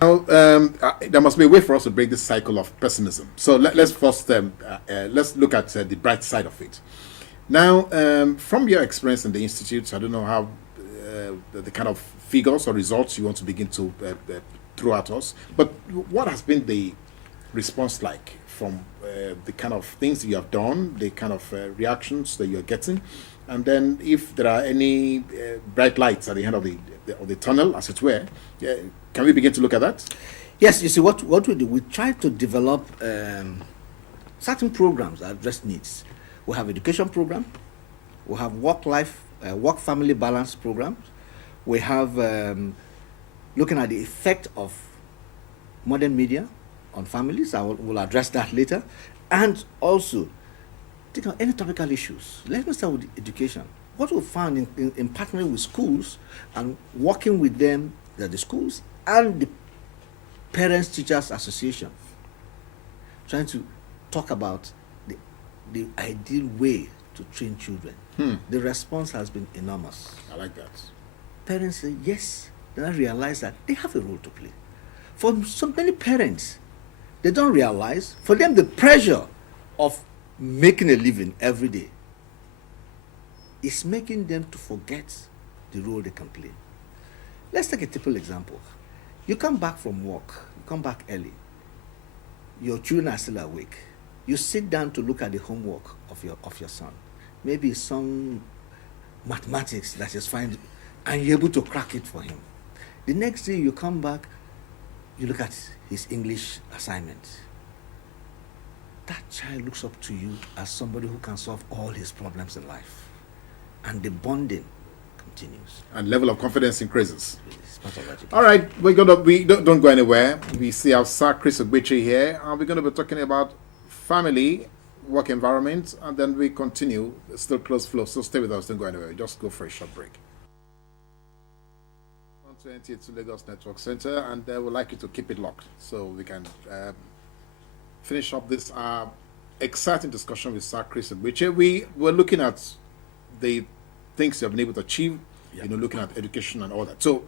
Now, there must be a way for us to break this cycle of pessimism. So let's first let's look at the bright side of it. Now, from your experience in the institute, I don't know how the kind of figures or results you want to begin to throw at us, but what has been the response like from the kind of things you have done, the kind of reactions that you're getting, and then if there are any bright lights at the end of the tunnel, as it were, can we begin to look at that? Yes, you see, what we do, we try to develop certain programs that address needs. We have education program, we have work-family balance programs, we have looking at the effect of modern media on families. We'll address that later. And also, take on any topical issues. Let me start with education. What we found in partnering with schools and working with them, the schools and the Parents Teachers Association, trying to talk about the ideal way to train children. The response has been enormous. I like that. Parents say yes, then I realize that they have a role to play. For so many parents, they don't realize, for them, the pressure of making a living every day is making them to forget the role they can play. Let's take a typical example. You come back from work, you come back early, your children are still awake. You sit down to look at the homework of your son. Maybe some mathematics that is fine, and you're able to crack it for him. The next day you come back, you look at his English assignment. That child looks up to you as somebody who can solve all his problems in life. And the bonding continues. And level of confidence increases. It's part of education. All right, we don't go anywhere. We see our Sir Chris Ogbechei here, and we're going to be talking about family, work environment, and then we continue. Still close flow, so stay with us. Don't go anywhere. Just go for a short break. 120 to Lagos Network Center, and we'd like you to keep it locked so we can finish up this exciting discussion with Sir Chris Ogbechei. We were looking at the things you have been able to achieve, looking at education and all that. So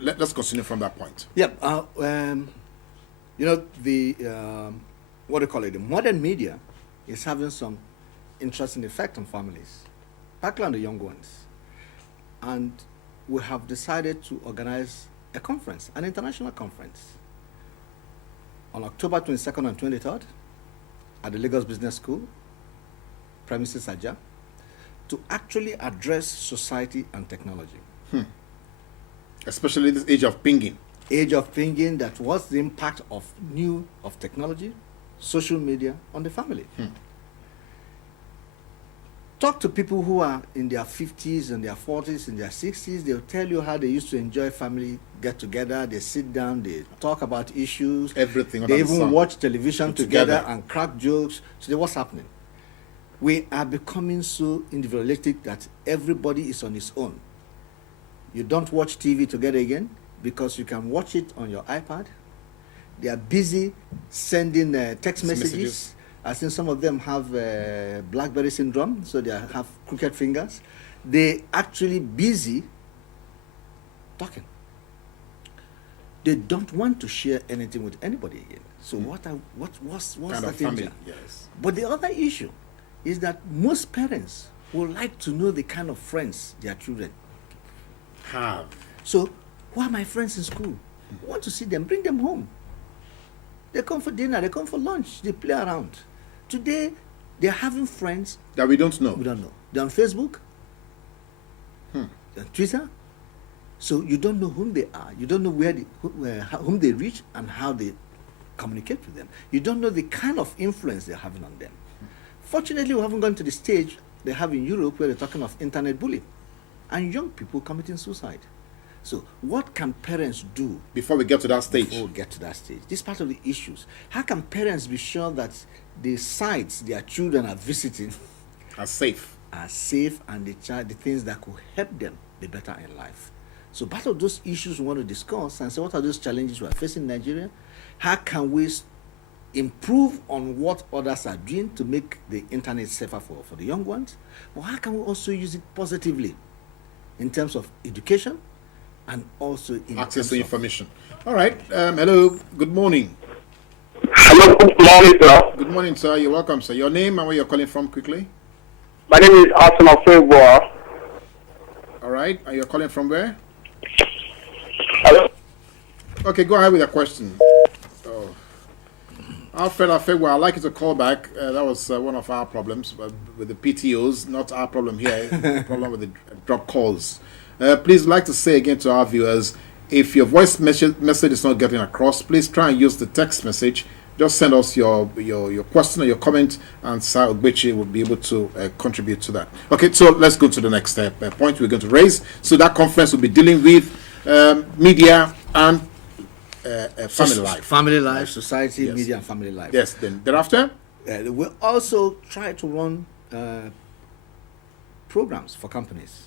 let's continue from that point. Yep. What do you call it? The modern media is having some interesting effect on families, particularly on the young ones. And we have decided to organize a conference, an international conference, on October 22nd and 23rd at the Lagos Business School, premises Aja, to actually address society and technology. Especially this age of pinging. Age of pinging, that what's the impact of technology, social media on the family. Talk to people who are in their 50s and their 40s and their 60s. They'll tell you how they used to enjoy family get-together. They sit down, they talk about issues. Everything. They even watch television together and crack jokes. So what's happening? We are becoming so individualistic that everybody is on his own. You don't watch TV together again because you can watch it on your iPad. They are busy sending text messages. I think some of them have BlackBerry syndrome, so they have crooked fingers. They actually busy talking. They don't want to share anything with anybody again. So what's kind the of family? danger? Yes. But the other issue is that most parents would like to know the kind of friends their children Have. So, who are my friends in school? I want to see them, bring them home. They come for dinner, they come for lunch, they play around. Today, they're having friends That we don't know. we don't know. They're on Facebook, they're on Twitter. So you don't know whom they are. You don't know whom they reach and how they communicate with them. You don't know the kind of influence they're having on them. Fortunately, we haven't gone to the stage they have in Europe where they're talking of internet bullying and young people committing suicide. So what can parents do Before we get to that stage. before we get to that stage? This is part of the issues. How can parents be sure that the sites their children are visiting Are safe. are safe and the things that could help them be better in life? So part of those issues we want to discuss and say, what are those challenges we are facing in Nigeria? How can we improve on what others are doing to make the internet safer for the young ones? Or how can we also use it positively in terms of education, and also in access terms to of- information. All right. Hello. Good morning. Hello, good morning, sir. Good morning, sir. You're welcome, sir. Your name and where you're calling from, quickly. My name is Arsenal Festour. All right. And you're calling from where? Hello. Okay, go ahead with your question. Oh. Alfred Afegwa, I'd like you to call back. That was one of our problems with the PTOs, not our problem here, problem with the drop calls. Please, I'd like to say again to our viewers, if your voice message is not getting across, please try and use the text message. Just send us your question or your comment, and Sir Ogbechei will be able to contribute to that. Okay, so let's go to the next point we're going to raise. So that conference will be dealing with media and family life. Family life, society, Yes. media, and family life. Yes, then thereafter? We'll also try to run programs for companies.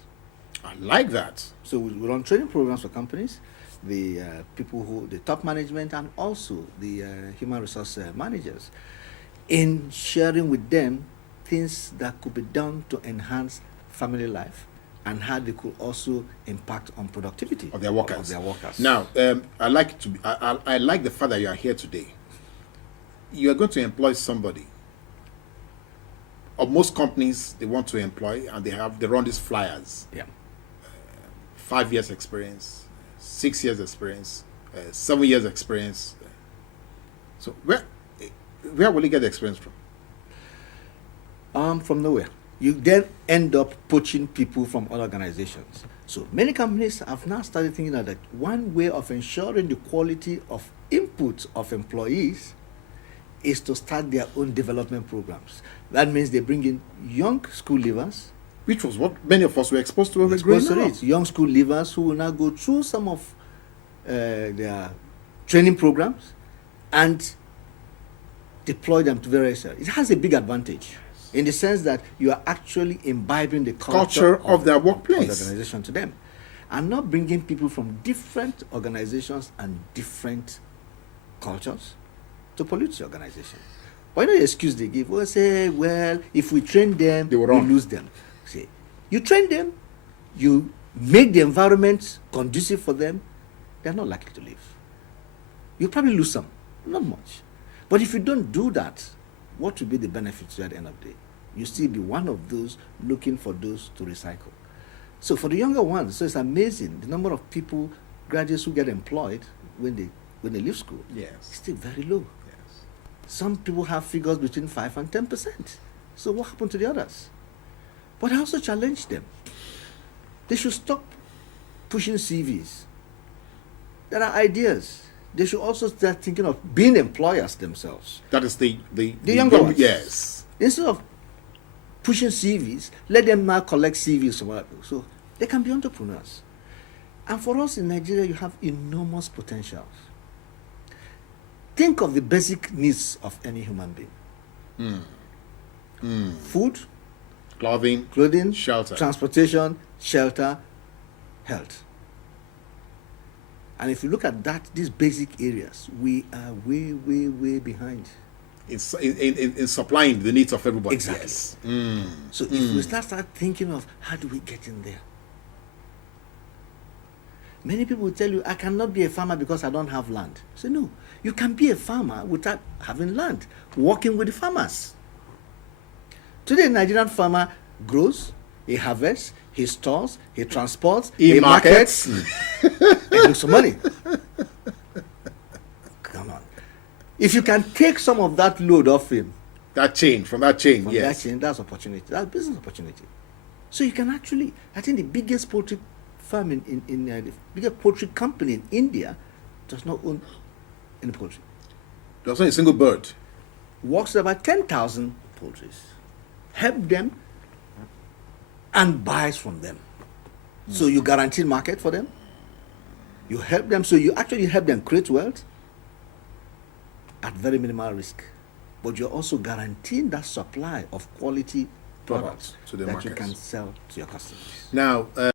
I like that. So we run training programs for companies, the people who, the top management, and also the human resource managers, in sharing with them things that could be done to enhance family life and how they could also impact on productivity Of their workers. Now, Now, I like to. I like the fact that you are here today. You are going to employ somebody. Or most companies, they want to employ, and they run these flyers. yeah, 5 years experience, 6 years experience, 7 years experience. So where will you get the experience from? from nowhere. You then end up poaching people from other organizations. So many companies have now started thinking that one way of ensuring the quality of input of employees is to start their own development programs. That means they bring in young school leavers, Which was what many of us were exposed to when we were growing up. young school leavers who will now go through some of their training programs and deploy them to various areas. It has a big advantage in the sense that you are actually imbibing the Culture of their workplace. of the organization to them, and not bringing people from different organizations and different cultures to pollute the organization. Why not the excuse they give? Well, say, well, if we train them, They will we run. lose them. Say, you train them, you make the environment conducive for them, they're not likely to leave. You probably lose some, not much. But if you don't do that, what will be the benefits at the end of the day? You still be one of those looking for those to recycle. So for the younger ones, so it's amazing the number of people, graduates who get employed when they leave school. Yes. It's still very low. Yes. Some people have figures between 5 and 10%. So what happened to the others? But I also challenge them. They should stop pushing CVs. There are ideas. They should also start thinking of being employers themselves. That is the younger young- ones. Yes. Instead of pushing CVs, let them now collect CVs from other people. So they can be entrepreneurs. And for us in Nigeria, you have enormous potentials. Think of the basic needs of any human being. Food, Clothing, clothing, shelter. transportation, shelter, health. And if you look at that, these basic areas, we are way, way, way behind. in supplying the needs of everybody. Exactly. Yes. So if we start thinking of how do we get in there? Many people will tell you, I cannot be a farmer because I don't have land. So no, you can be a farmer without having land, working with the farmers. Today, a Nigerian farmer grows, he harvests, he stores, he transports, He markets, markets. he makes some money. Come on. If you can take some of that load off him, From that chain, from yes. that chain, that's opportunity. That's business opportunity. So you can actually, I think the biggest poultry farm the biggest poultry company in India does not own any poultry. There's not a single bird. Works with about 10,000 poultries. Help them and buys from them. So you guarantee market for them. You help them. So you actually help them create wealth at very minimal risk. But you're also guaranteeing that supply of quality products to the that you markets. can sell to your customers. Now,